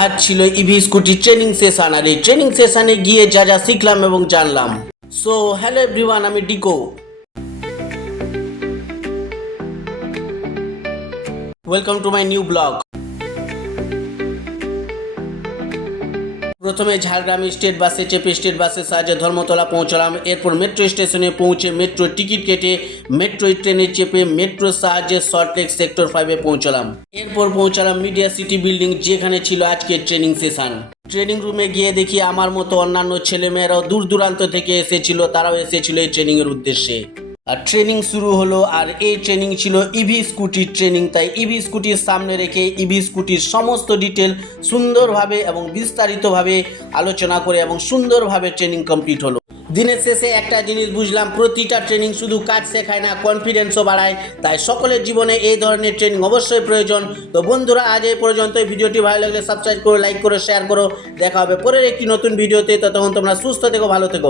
আজ ছিল EV scooty training session, আর এই ট্রেনিং সেশনে গিয়ে যা যা শিখলাম এবং জানলাম। সো হ্যালো এভরিওয়ান, আমি Diko. Welcome to my new blog. প্রথমে ঝাড়গ্রাম স্টেট বাসে চেপে স্টেট বাসের সাহায্যে ধর্মতলা পৌঁছলাম। এরপর মেট্রো স্টেশনে পৌঁছে মেট্রো টিকিট কেটে মেট্রো ট্রেনে চেপে মেট্রোর সাহায্যে সল্টলেক সেক্টর 5-এ পৌঁছলাম। এরপর পৌঁছলাম মিডিয়া সিটি বিল্ডিং, যেখানে ছিল আজকের ট্রেনিং সেশন। ট্রেনিং রুমে গিয়ে দেখি আমার মতো অন্যান্য ছেলেমেয়েরাও দূর দূরান্ত থেকে এসেছিল, তারাও এসেছিল এই ট্রেনিংয়ের উদ্দেশ্যে। আর ট্রেনিং শুরু হলো, আর এই ট্রেনিং ছিল ইভি স্কুটির ট্রেনিং। তাই ইভি স্কুটির সামনে রেখে ইভি স্কুটির সমস্ত ডিটেল সুন্দরভাবে এবং বিস্তারিতভাবে আলোচনা করে এবং সুন্দরভাবে ট্রেনিং কমপ্লিট হলো। দিনের শেষে একটা জিনিস বুঝলাম, প্রতিটা ট্রেনিং শুধু কাজ শেখায় না, কনফিডেন্সও বাড়ায়। তাই সকলের জীবনে এই ধরনের ট্রেনিং অবশ্যই প্রয়োজন। তো বন্ধুরা, আজ এই পর্যন্ত। ভিডিওটি ভালো লাগলে সাবস্ক্রাইব করো, লাইক করো, শেয়ার করো। দেখা হবে পরের একটি নতুন ভিডিওতে। ততক্ষণ তোমরা সুস্থ থেকো, ভালো থেকো।